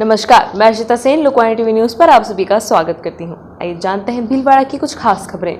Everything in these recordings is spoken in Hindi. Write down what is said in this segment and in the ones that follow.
नमस्कार, मैं अर्चिता सेन लोकवाणी टीवी न्यूज़ पर आप सभी का स्वागत करती हूं। आइए जानते हैं भीलवाड़ा की कुछ खास खबरें।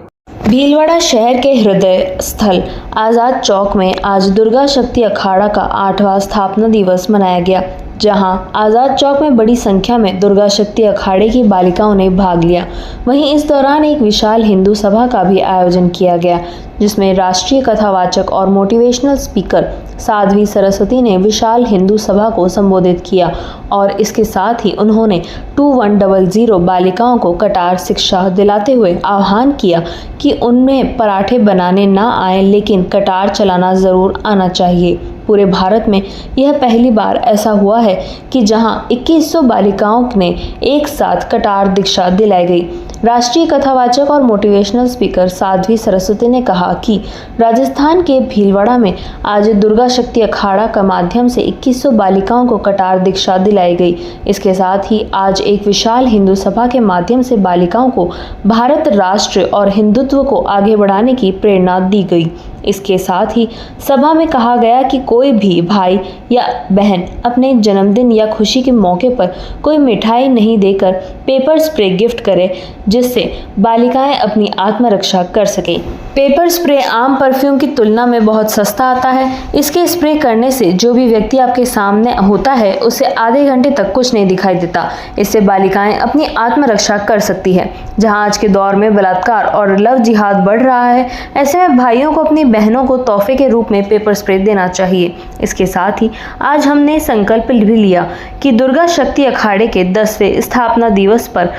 भीलवाड़ा शहर के हृदय स्थल आज़ाद चौक में आज दुर्गा शक्ति अखाड़ा का 8वां स्थापना दिवस मनाया गया, जहां आज़ाद चौक में बड़ी संख्या में दुर्गा शक्ति अखाड़े की बालिकाओं ने भाग लिया। वहीं इस दौरान एक विशाल हिंदू सभा का भी आयोजन किया गया, जिसमें राष्ट्रीय कथावाचक और मोटिवेशनल स्पीकर साध्वी सरस्वती ने विशाल हिंदू सभा को संबोधित किया और इसके साथ ही उन्होंने 2100 बालिकाओं को कटार शिक्षा दिलाते हुए आह्वान किया कि उनमें पराठे बनाने ना आए, लेकिन कटार चलाना जरूर आना चाहिए। पूरे भारत में यह पहली बार ऐसा हुआ है कि जहां 2100 बालिकाओं ने एक साथ कटार दीक्षा दिलाई गई। राष्ट्रीय कथावाचक और मोटिवेशनल स्पीकर साध्वी सरस्वती ने कहा कि राजस्थान के भीलवाड़ा में आज दुर्गा शक्ति अखाड़ा का माध्यम से 2100 बालिकाओं को कटार दीक्षा दिलाई गई। इसके साथ ही आज एक विशाल हिंदू सभा के माध्यम से बालिकाओं को भारत राष्ट्र और हिंदुत्व को आगे बढ़ाने की प्रेरणा दी गई। इसके साथ ही सभा में कहा गया कि कोई भी भाई या बहन अपने जन्मदिन या खुशी के मौके पर कोई मिठाई नहीं देकर पेपर स्प्रे गिफ्ट करे, जिससे बालिकाएं अपनी आत्मरक्षा कर सके। पेपर स्प्रे आम परफ्यूम की तुलना में बहुत सस्ता आता है। इसके स्प्रे करने से जो भी व्यक्ति आपके सामने होता है उसे आधे घंटे तक कुछ नहीं दिखाई देता। इससे बालिकाएं अपनी आत्मरक्षा कर सकती है। जहां आज के दौर में बलात्कार और लव जिहाद बढ़ रहा है, ऐसे में भाइयों को अपनी बहनों को तोहफे के रूप में पेपर स्प्रे देना चाहिए। इसके साथ ही आज हमने संकल्प भी लिया कि दुर्गा शक्ति अखाड़े के 10वें स्थापना दिवस पर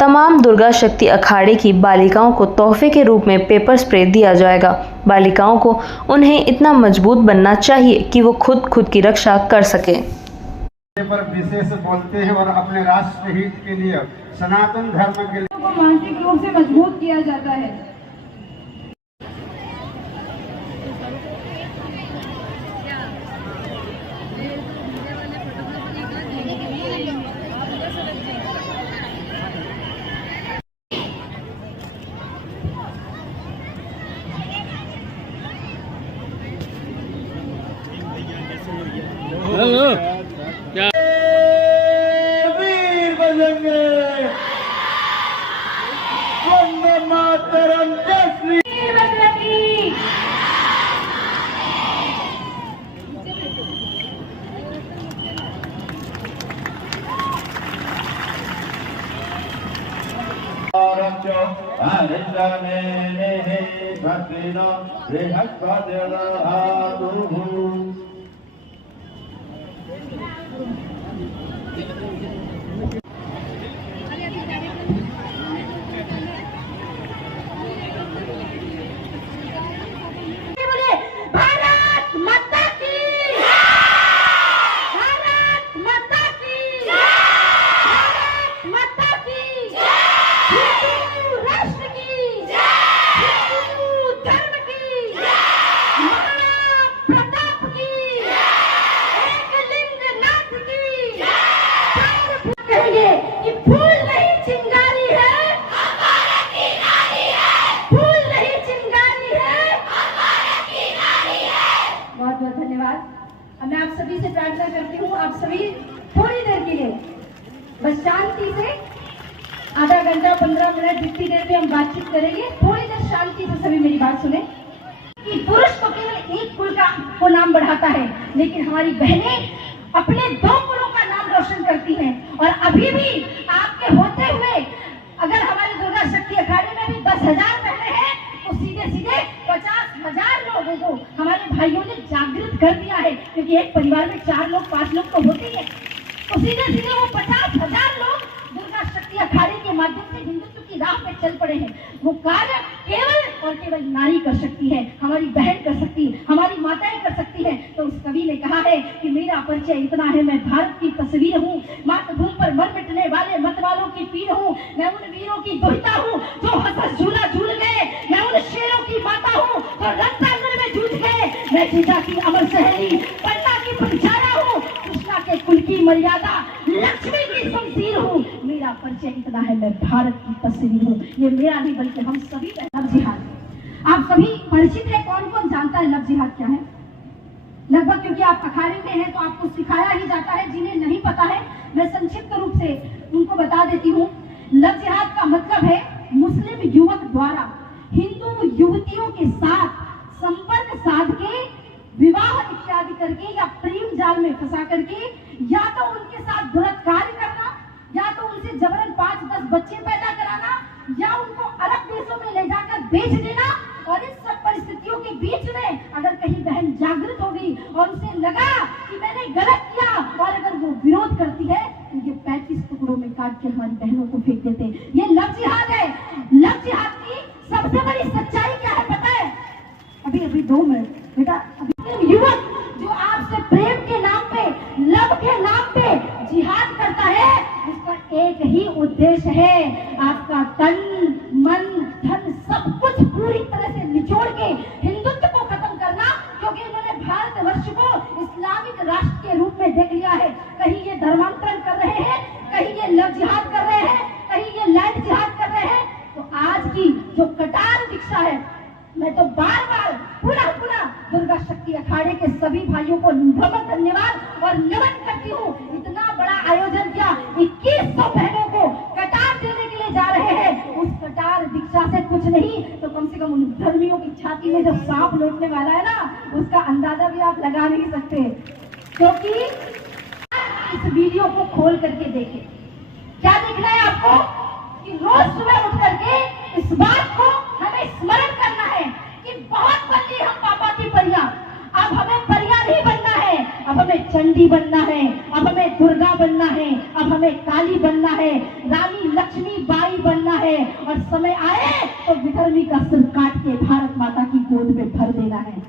तमाम दुर्गा शक्ति अखाड़े की बालिकाओं को तोहफे के रूप में पेपर स्प्रे दिया जाएगा। बालिकाओं को उन्हें इतना मजबूत बनना चाहिए कि वो खुद की रक्षा कर सके। पर विशेष बोलते हैं और अपने राष्ट्र हित के लिए, सनातन धर्म के लिए को मानसिक रूप से मजबूत किया जाता है। वीर बजरंगे, वंदे मातरम, जय श्री वीर बजरंगी। मैं आप सभी से प्रार्थना करती हूँ, आप सभी थोड़ी देर के लिए बस शांति से, आधा घंटा 15 मिनट जितनी देर भी हम बातचीत करेंगे, थोड़ी देर शांति से सभी मेरी बात सुने। कि पुरुष तो केवल एक कुल को नाम बढ़ाता है, लेकिन हमारी बहनें अपने 2 कुलों का नाम रोशन करती हैं। और अभी भी आपके होते हुए अगर हमारे दुर्गा शक्ति अखाड़े में भी 10,000 बहनें हैं, तो सीधे सीधे 50,000 लोगों को हमारे भाइयों ने जागृत कर दिया है। क्योंकि एक परिवार में 4 लोग 5 लोग तो होते ही है, तो सीधे सीधे वो 50,000 लोग दुर्गा शक्ति अखाड़े के माध्यम से हिंदुत्व की राह पे चल पड़े हैं। वो कार्य केवल और केवल नारी कर सकती है, हमारी बहन कर सकती है, हमारी माताएं कर सकती है। तो उस कवि ने कहा है कि मेरा परिचय इतना है, मैं भारत की तस्वीर हूँ, मातृभूमि पर मर मिटने वाले मत वालों की पीर हूँ, मैं उन वीरों की दुहिता हूँ जो हंस झूला झूल गए, मैं उन शेरों की माता हूँ जो रणतांगन में जूझ गए, मैं सीता की अमर सहेली, पन्ना की पंचारा हूँ, कृष्णा के कुल की मर्यादा, लक्ष्मी की शमशीर हूँ, मेरा परिचय इतना है, मैं भारत की तस्वीर हूँ। ये मेरा नहीं बल्कि हम सभी का लव जिहाद। आप सभी परिचित है, कौन कौन जानता है लव जिहाद क्या है? लगभग, क्योंकि आप अखाड़े में हैं तो आपको सिखाया ही जाता है। जिन्हें नहीं पता है मैं संक्षिप्त रूप से उनको बता देती हूँ। लव जिहाद का मतलब है मुस्लिम युवक द्वारा हिंदू युवतियों के साथ संपर्क साध के विवाह इत्यादि करके या प्रेम जाल में फंसा करके या तो उनके साथ दुराचार करना, या तो उनसे जबरन 5-10 बच्चे पैदा कराना, या उनको अरब देशों में ले जाकर बेच देना। और इस सब परिस्थितियों के बीच में अगर कहीं बहन जागृत हो गई और उसे लगा कि मैंने गलत किया और अगर वो विरोध करती है तो ये 35 टुकड़ों में काट के हमारी बहनों को फेंक देते हैं। ये लव जिहाद है। लव जिहाद की सबसे बड़ी सच्चाई क्या है पता है? अभी 2 मिनट बेटा। अभी युवक जो आपसे प्रेम के नाम पे, लव के नाम पे जिहाद करता है, उसका एक ही उद्देश्य है, आपका तन मन धन सब कुछ पूरी तरह से निचोड़ के हिंदुत्व को खत्म करना। क्योंकि इन्होंने भारतवर्ष को इस्लामिक राष्ट्र के रूप में देख लिया है। कहीं ये धर्मांतरण कर रहे हैं, कहीं ये लव जिहाद कर रहे हैं, कहीं ये लैंड जिहाद कर रहे हैं। तो आज की जो कटार दीक्षा है, मैं तो बार बार पुनः दुर्गा शक्ति अखाड़े के सभी भाइयों को बहुत धन्यवाद और नमन करती हूँ। इतना बड़ा आयोजन किया, 2100 बहनों को कटार देने के लिए जा रहे हैं। उस कटार दीक्षा से कुछ नहीं तो कम से कम उन धर्मियों की छाती में जो सांप लौटने वाला है ना, उसका अंदाजा भी आप लगा नहीं सकते। क्योंकि इस वीडियो को खोल करके देखें, क्या दिख रहा है आपको कि रोज सुबह उठ करके इस बात को हमें स्मरण करना है कि बहुत बन ली हम पापा की परियां, अब हमें परियां नहीं बनना है, अब हमें चंडी बनना है, अब हमें दुर्गा बनना है, अब हमें काली बनना है, रानी लक्ष्मी बाई बनना है। और समय आए तो विधर्मी का सिर काट के भारत माता की गोद में भर देना है।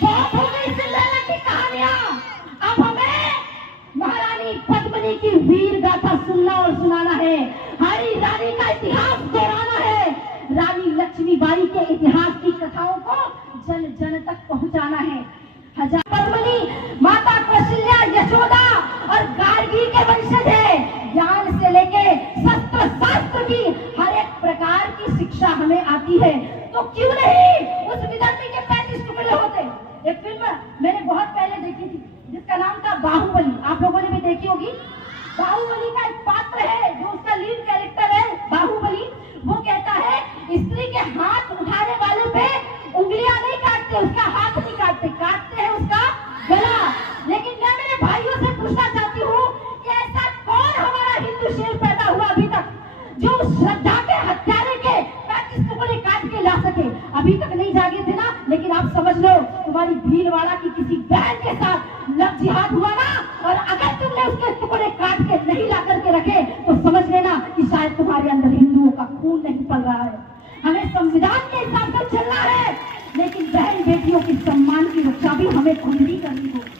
बहुत हो गई चिल्लाने की कहानियां, अब हमें महारानी पद्मिनी की वीर गाथा सुनना और सुनाना है। हरी रानी का इतिहास दोहराना है। रानी लक्ष्मीबाई के इतिहास की कथाओं को जन जन तक पहुंचाना है। हजार पद्मिनी माता कौशल्या, यशोदा और गार्गी के वंशज है। ज्ञान से लेके शस्त्र शास्त्र की हर एक प्रकार की शिक्षा हमें आती है। तो क्यों नहीं उस विधर्मी के 35 टुकड़े होते। एक फिल्म मैंने बहुत पहले देखी थी जिसका नाम था बाहुबली, आप लोगों ने भी देखी होगी। बाहुबली का एक पात्र है जो उसका लीड कैरेक्टर है बाहुबली। वो कहता है स्त्री के हाथ उठाने वाले पे उंगलियां नहीं काटते, उसका हाथ नहीं काटते, काटते हैं उसका गला। लेकिन मैं मेरे भाइयों से पूछना चाहती हूँ कि ऐसा कौन हमारा हिंदू शेर पैदा हुआ अभी तक जो श्रद्धा के हत्यारे के 35 टुकड़े काट के ला सके? अभी तक नहीं जागे थे ना। लेकिन आप समझ लो तुम्हारी भीलवाड़ा की किसी बहन के साथ लव जिहाद हुआ ना, और अगर तुमने उसके टुकड़े काट के नहीं ला करके रखे तो समझ लेना कि शायद तुम्हारे अंदर हिंदुओं का खून नहीं पल रहा है। हमें संविधान के हिसाब से चलना है, लेकिन बहन बेटियों की सम्मान की रक्षा भी हमें खुद ही करनी होगी।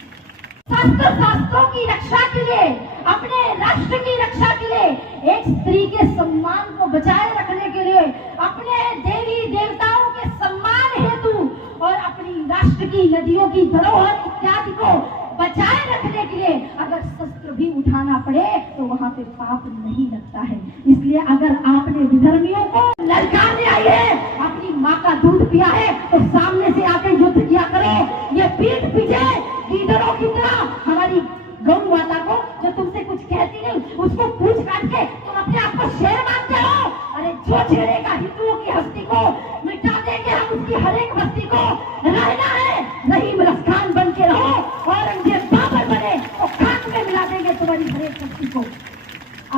शस्त्र शास्त्रों की रक्षा के लिए, अपने राष्ट्र की रक्षा के लिए, एक स्त्री के सम्मान को बचाए रखने के लिए, अपने देवी देवताओं के सम्मान हेतु और अपनी राष्ट्र की नदियों की धरोहर इत्यादि को बचाए रखने के लिए अगर शस्त्र भी उठाना पड़े तो वहाँ पे पाप नहीं लगता है। इसलिए अगर आपने विधर्मियों को ललकारने आई है, अपनी माँ का दूध पिया है, तो सामने से आकर युद्ध किया करो। ये पीठ पीछे लीडरों की तरह हमारी गौ माता को जो तुमसे कुछ कहती नहीं, उसको पूछ काट के तुम अपने आप को शेर मानते हो। अरे जो छेड़ेगा हिंदुओं की हस्ती को मिटा देंगे हम, उसकी हर एक बस्ती को। रहना है रहीम रफ्तान बन के रहो, औरंगजेब बाबर बने तो खाक में मिला देंगे तुम्हारी हर एक बस्ती को।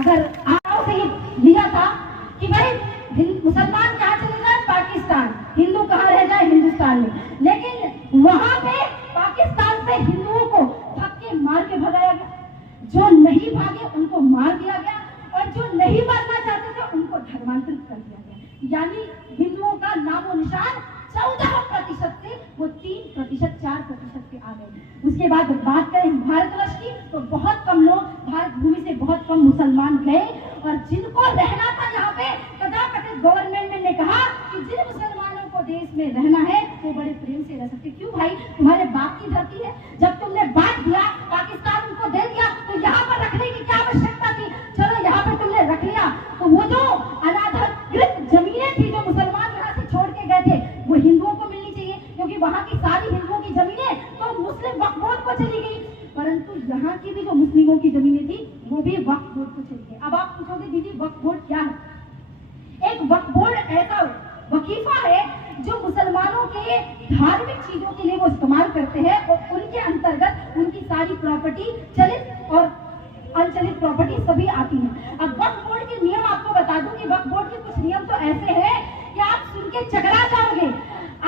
अगर आओ से ये लिया था कि भाई मुसलमान कहाँ चले जाए पाकिस्तान, हिंदू कहाँ रह जाए हिंदुस्तान में, लेकिन वहां पे पाकिस्तान से हिंदुओं को धक्के मार के भगाया गया। जो नहीं भागे उनको मार दिया गया, और जो नहीं मरना चाहते थे उनको धर्मांतरित कर दिया गया। यानी हिंदुओं का नामो निशान 14% से वो 3%, 4% पे आ गए। उसके बाद बात करें भारतवर्ष की तो बहुत कम लोग, भारत भूमि से बहुत कम मुसलमान गए, और जिनको रहना था यहाँ पे तथाकथित गवर्नमेंट ने कहा कि जिन मुसलमानों को देश में रहना है वो बड़े प्रेम से रह सकते। क्यों भाई, तुम्हारे बाप की धरती है, जब तुमने बांट दिया, पाकिस्तान उनको दे दिया, तो यहाँ पर रखने की क्या आवश्यकता थी? चलो यहाँ पर तुमने रख लिया, तो वो जो अनाधिकृत जमीनें थी जो मुसलमान यहाँ से छोड़ के गए थे वो हिंदुओं को मिलनी चाहिए, क्योंकि वहाँ की यहाँ की भी जो मुस्लिमों की जमीनें थी वो भी वक्फ बोर्ड को चली गई। अब आप पूछोगे दीदी वक्फ बोर्ड क्या है? एक वक्फ बोर्ड ऐसा वकीफा है जो मुसलमानों के धार्मिक चीजों के लिए वो इस्तेमाल करते हैं और उनके अंतर्गत उनकी सारी प्रॉपर्टी चलित और अनचलित प्रॉपर्टी सभी आती है। अब वक्फ बोर्ड के नियम आपको बता दूं कि वक्फ बोर्ड के कुछ नियम तो ऐसे हैं कि आप सुन के चकरा जाओगे।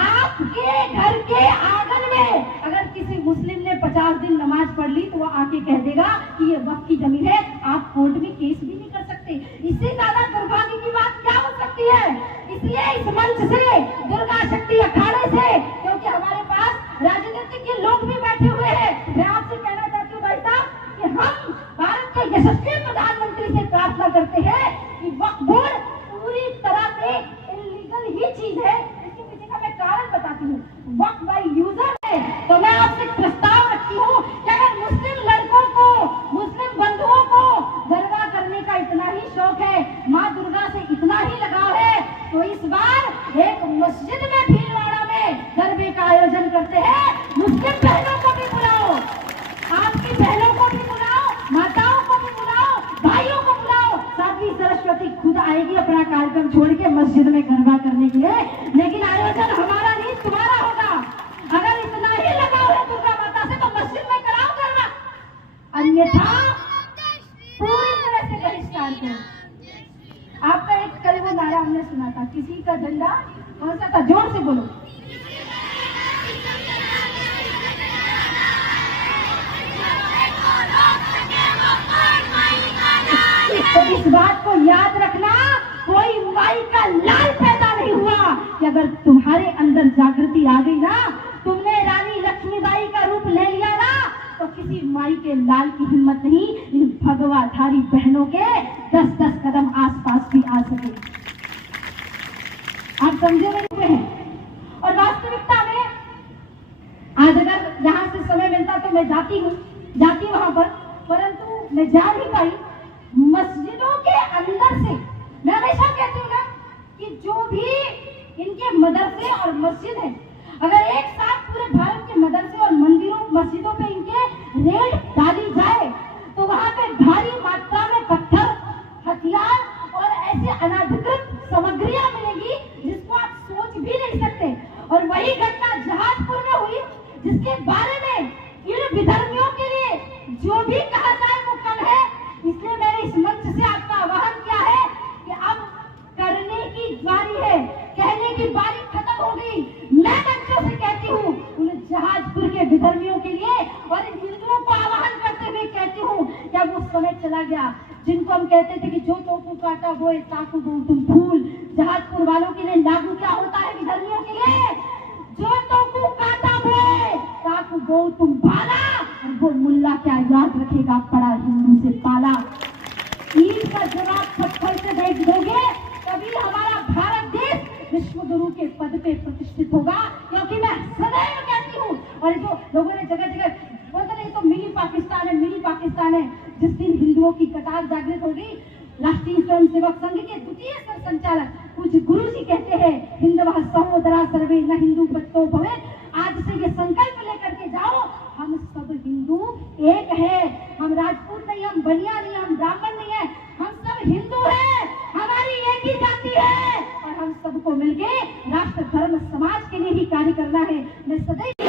आपके घर के आंगन में अगर किसी मुस्लिम ने 50 दिन नमाज पढ़ ली तो वो आके कह देगा कि ये वक्फ की जमीन है, आप कोर्ट में केस भी नहीं कर सकते। इससे ज्यादा दुर्भाग्य की बात क्या हो सकती है? इसलिए इस मंच से, दुर्गा शक्ति अखाड़े से, क्योंकि हमारे पास राजनीतिक के लोग भी बैठे हुए हैं, मैं आपसे कहना चाहती हूँ भाई साहब कि हम भारत के यशस्वी प्रधानमंत्री से प्रार्थना करते हैं कि वक्फ बोर्ड पूरी तरह से इलीगल ही चीज है। इसके पीछे का मैं कारण बताती हूँ। वक्फ बाय यूजर है, तो मैं आपसे प्रस्ताव रखती हूँ कि अगर मुस्लिम लड़कों को, मुस्लिम बंधुओं को गरबा करने का इतना ही शौक है, माँ दुर्गा से इतना ही लगाव है, तो इस बार एक मस्जिद में भीलवाड़ा में गरबे का आयोजन करते हैं। मुस्लिम बहनों को भी बुलाओ, आपकी बहनों को भी बुलाओ, माताओं को भी बुलाओ, भाइयों को बुलाओ। साध्वी सरस्वती खुद आएगी अपना कार्यक्रम छोड़ के मस्जिद में गरबा करने के लिए, लेकिन आयोजन हमारा नहीं तुम्हारा होगा। अगर इतना ही लगाव है दुर्गा माता से तो मस्जिद में कराओ गरबा, अन्यथा पूरी तरह से बहिष्कार करो। आपका एक कल वो नारा हमने सुना था, किसी का झंडा कौन सा था, जोर से बोलो। तो इस बात को याद रखना, कोई माई का लाल पैदा नहीं हुआ कि अगर तुम्हारे अंदर जागृति आ गई ना, तुमने रानी लक्ष्मीबाई का रूप ले लिया ना, तो किसी माई के लाल की हिम्मत नहीं इन भगवाधारी बहनों के 10-10 कदम आसपास भी आ सके। आप समझे नहीं हैं? और वास्तविकता में आज अगर यहाँ से समय मिलता तो मैं जाती वहां पर, परंतु मैं जा नहीं पाई। मस्जिदों के अंदर से मैं हमेशा कहती हूँ ना कि जो भी इनके मदरसे और मस्जिद है, अगर एक साथ पूरे भारत के मदरसे और मंदिरों मस्जिदों पे इनके रेड डाली जाए तो वहां पे भारी मात्रा में पत्थर, हथियार और ऐसे अनाधिकृत सामग्रियां मिलेगी जिसको आप सोच भी नहीं सकते। और वही घटना जहाजपुर में हुई, जिसके बारे में इन विधर्मियों के लिए जो भी कहा जाए वो कम है। इसलिए मैंने इस मंच से आपका आह्वान किया है कि अब करने की बारी है, कहने की बारी खत्म हो गई। मैं मंचों से कहती हूँ उन जहाजपुर के विधर्मियों के लिए और इन हिंदुओं को आह्वान करते हुए कहती हूँ कि अब वो समय चला गया जिनको हम कहते थे कि जो तोकू काटा बोए ताकू बो तुम फूल। जहाजपुर वालों के लिए लागू क्या होता है विधर्मियों के लिए? जो तोकू काटा बोए ताकू बो तुम भाला, और वो मुल्ला क्या याद रखेगा पड़ा हिंदू से पाला। ईद का जवाब पत्थर से देख दोगे तभी हमारा भारत देश विश्व गुरु के पद पे प्रतिष्ठित होगा। क्योंकि मैं सदैव कहती हूँ, और जो लोगों ने जगह जगह बोलते नहीं तो मिनी पाकिस्तान है, मिनी पाकिस्तान है। जिस दिन हिंदुओं की कतार जागृत होगी, राष्ट्रीय स्वयंसेवक संघ के द्वितीय सर संचालक कुछ गुरु जी कहते हैं, हिंदवः सहोदरा सर्वे न हिंदू बच्चों भवे। आज से ये संकल्प लेकर के जाओ, हम सब हिंदू एक है। हम राजपूत नहीं, हम बनिया नहीं, हम ब्राह्मण नहीं है, हम सब हिंदू हैं। हमारी एक ही जाति है और हम सबको मिलके राष्ट्र धर्म समाज के लिए ही कार्य करना है। मैं सदैव